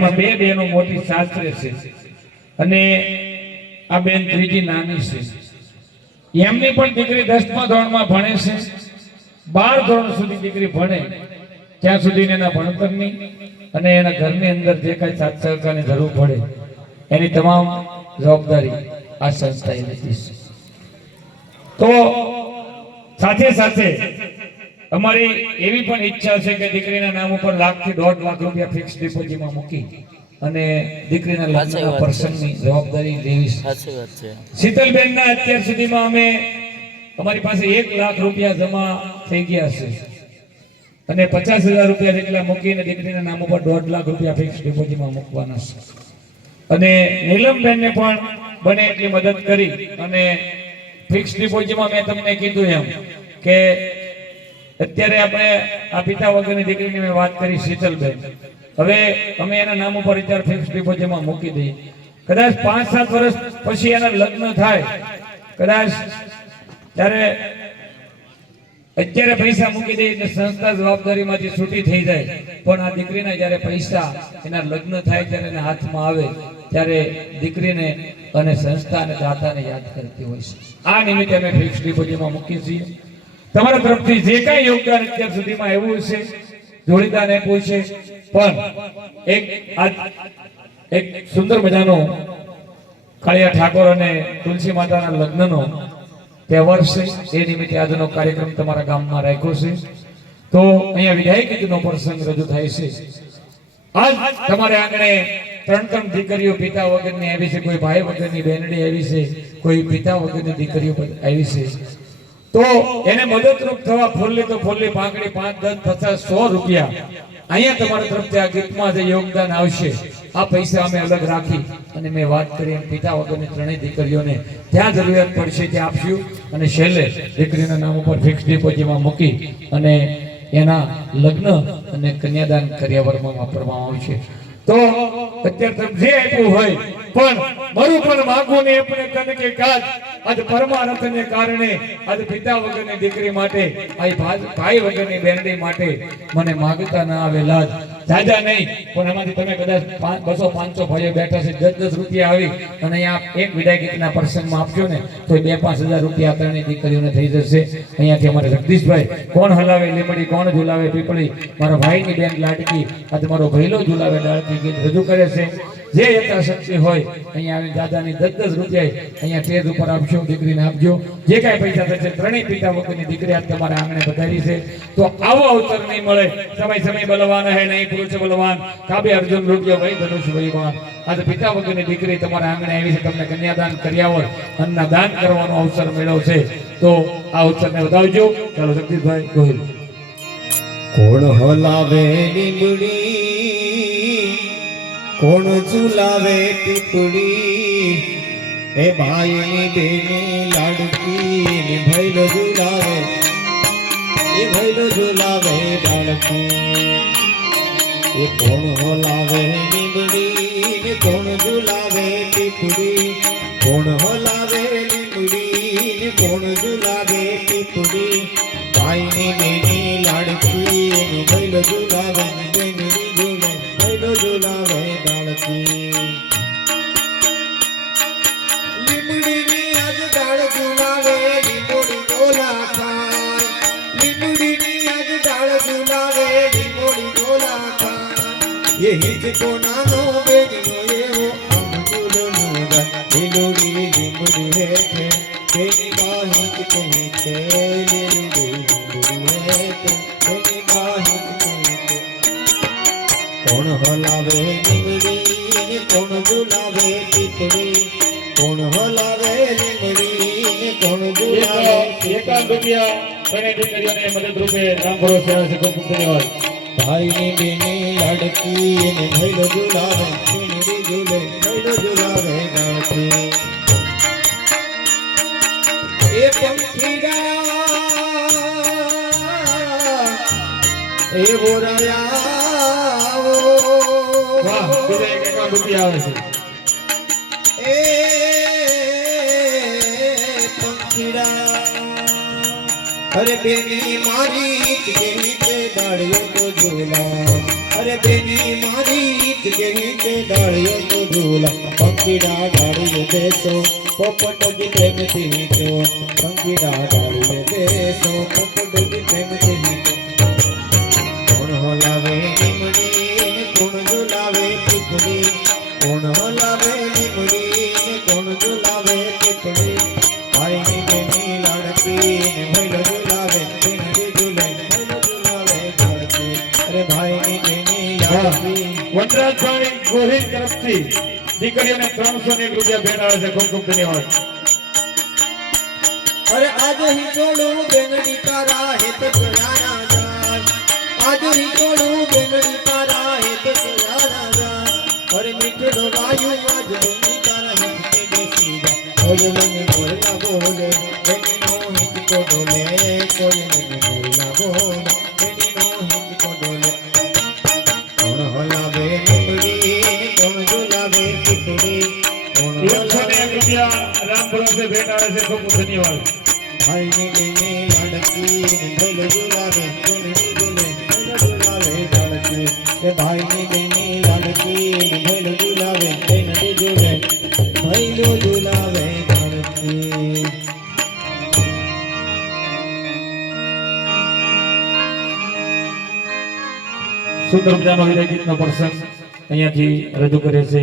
જેમાં બે બહેનો મોટી સાસરે છે. અને આ બેન ત્રીજી નાની છે. એમની પણ દીકરી દસમા ધોરણમાં ભણે છે. બાર ધોરણ સુધી દીકરી ભણે. ત્યાં સુધી એના ભણતરની અને એના ઘરની અંદર જે કાંઈ સાથ સહકારની જરૂર પડે, એની તમામ જવાબદારી આ સંસ્થાએ લીધી છે. તો સાથે સાથે અમારી એવી પણ ઈચ્છા છે કે દીકરીના નામ ઉપર લાખથી દોઢ લાખ રૂપિયા ફિક્સ ડિપોઝિટમાં મૂકી અને દીકરીના લગ્નના પ્રસંગની જવાબદારી લેવી સાચી વાત છે. શીતલબેનના અત્યાર સુધીમાં અમે અમારી પાસે એક લાખ રૂપિયા જમા થઈ ગયા છે. અને પચાસ હજાર રૂપિયા જેટલા મૂકીને દીકરીના નામ ઉપર દોઢ લાખ રૂપિયા ફિક્સ ડિપોઝિટમાં મૂકવાના છે. અને નીલમબેનને પણ બને એટલી મદદ કરી અને ફિક્સ ડિપોઝિટમાં મેં તમને કીધું એમ કે અત્યારે આપણે આ પિતા વગરની દીકરીની મેં વાત કરી શીતલબેન. હવે અમે એના નામ ઉપર અત્યારે ફિક્સ ડિપોઝિટમાં મૂકી દઈએ. કદાચ પાંચ સાત વર્ષ પછી એના લગ્ન થાય, કદાચ ત્યારે અત્યારે પૈસા મૂકી દે એટલે સંસ્થા જવાબદારીમાંથી છૂટી થઈ જાય. પણ આ દીકરીના જ્યારે પૈસા એના લગ્ન થાય ત્યારે એના હાથમાં આવે, ત્યારે દીકરીને અને સંસ્થા અને દાતાને યાદ કરતી હોય છે. આ નિમિત્તે અમે ફિક્સ ડિપોઝિટમાં મૂકીએ છીએ. તમારા તરફથી જે કાંઈ યોગદાન અત્યાર સુધીમાં એવું છે જોડીદાન આપ્યું છે પણ એક એક સુંદર મજાનો કાળિયા ઠાકોર અને તુલસી માતાના લગ્નનો તહેવાર છે. એ નિમિત્તે આજનો કાર્યક્રમ તમારા ગામમાં રાખ્યો છે. તો અહીંયા વિધાયક ગીતનો પ્રસંગ રજૂ થાય છે. આજ તમારે આંગણે ત્રણ ત્રણ દીકરીઓ પિતા વગરની આવી છે. કોઈ ભાઈ વગરની બહેનડી આવી છે. કોઈ પિતા વગરની દીકરીઓ આવી છે. તો એને મદદરૂપ થવા ફૂલની તો ફૂલની પાંખડી પાંચ, દસ, પચાસ, સો રૂપિયા. અહીંયા તમારા તરફથી આ ગીતમાં જે યોગદાન આવશે, આ પૈસા અમે અલગ રાખી અને મેં વાત કરી એમ પિતા વગરની ત્રણેય દીકરીઓને ત્યાં જરૂરિયાત પડશે ત્યાં આપશું. અને છેલ્લે દીકરીના નામ ઉપર ફિક્સ ડિપોઝિટમાં મૂકી અને એના લગ્ન અને કન્યાદાન કર્યાવરમાં વાપરવામાં આવશે. તો અત્યારે જે આપ્યું હોય, પણ મારું પણ માગવું ને આપણે તને કે કાજ આજ પરમાનંદને કારણે આજ પિતા વગરની દીકરી માટે આઈ ભાઈ વગરની બેનડી માટે મને માગતા ના આવેલા જ જાજા નહીં, પણ એમાંથી તમે કદાચ બસો પાંચસો ભાઈઓ બેઠા છે, દસ દસ રૂપિયા આવી અને અહીંયા એક વિદાય ગીતના પ્રસંગમાં આપજો ને, તો બે પાંચ હજાર રૂપિયા ત્રણેય દીકરીઓને થઈ જશે. અહીંયાથી અમારે જગદીશભાઈ, કોણ હલાવે લીમડી, કોણ ઝુલાવે પીપળી? મારા ભાઈની બેન લાડકી, આજે મારો ભૈલો ઝુલાવે લાડકી ગીત રજૂ કરે છે. જે યથાશક્તિ હોય, અહીંયા આવી દાદાની દસ રૂપિયા અહીંયા ટેજ ઉપર આપજો, દીકરીને આપજો. જે કાંઈ પૈસા થશે, ત્રણેય પિતા વગરની દીકરી આજ તમારા આંગણે પધારી છે. તો આવો અવસર નહીં મળે. સમય સમય બલવાન હે નહીં, પુરુષ બલવાન. કાબે અર્જુન, રૂપિયો ભાઈ ધનુષ ભાઈવાન આજે પિતા વગરની દીકરી તમારા આંગણે આવી છે, તમને કન્યાદાન હોય અન્ના દાન કરવાનો અવસર મળ્યો છે. તો આ અવસરને વધાવજો. ચાલો જગદીશભાઈ ગોહિલ કોણ હલાવે લીમડી કોણ ઝુલાવે પીપળી એ ભાઈ બેની લાડકી, ને ભૈલો ઝુલાવે. એ ભૈલો ઝુલાવે લાડકી. એ કોણ હોલાવે લીમડી ને કોણ ઝુલાવે પીપળી કોણ હલાવે કોણ હલાવે લીમડી કોણ ઝુલાવે પીપળી કોણ હલાવે લીમડી કોણ ઝુલાવે એકાવન રૂપિયા ત્રણેય દીકરીઓને મદદરૂપે રામ ભરોસે ખૂબ ખૂબ ધન્યવાદ ભાઈની બેની લાડકી ને ભૈલો જુલાવે લીમડી ઝુલે ભૈલો એ પંખીડા બોરાયા વાહ બીજા એક એકાવન રૂપિયા આવે છે. અરે બેની મારી કેવી તે ડાળિયો તો ઝૂલા. અરે બેની મારી કેવી તે ડાળિયો તો ઝૂલા. પંખીડા ડાળીએ બેસો પોપટજી પ્રેમથી તો પંખીડા ડાળીએ બેસો પોપટજી પ્રેમથી વનરાજભાઈ ગોહિલ તરફથી દીકરીઓને ત્રણસો ને રૂપિયા ભેટ આવે છે. ખૂબ ખૂબ ધન્યવાદ. અરે આજ હિંચોડું બેનડી તારા હેત કરાના જાન આજ હિંચોડું બેનડી સુંદર મજાનો વિદાય ગીતનો પ્રસંગ અહીંયાથી રજૂ કરે છે